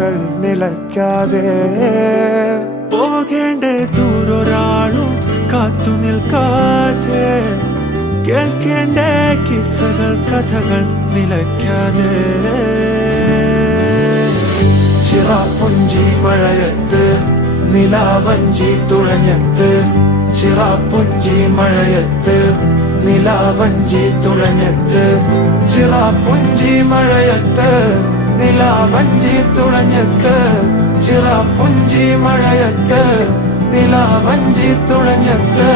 കഥകൾ നിലയ്ക്കാതെ പോകേണ്ട ദൂരൊരാളും കാത്തു നിൽക്കാതെ കേൾക്കേണ്ട കിസ്സകൾ കഥകൾ നിലയ്ക്കാതെ ചിറാപ്പുഞ്ചി മഴയത്ത് നിലാവഞ്ചി തുഴഞ്ഞത്ത് ചിറാപ്പുഞ്ചി മഴയത്ത് നിലാവഞ്ചി തുഴഞ്ഞത്ത് ചിറാപ്പുഞ്ചി മഴയത്ത് നിലാവഞ്ചി തുഴഞ്ഞത്ത് ചിറാപ്പുഞ്ചി മഴയത്ത് നിലാവഞ്ചി തുഴഞ്ഞത്ത്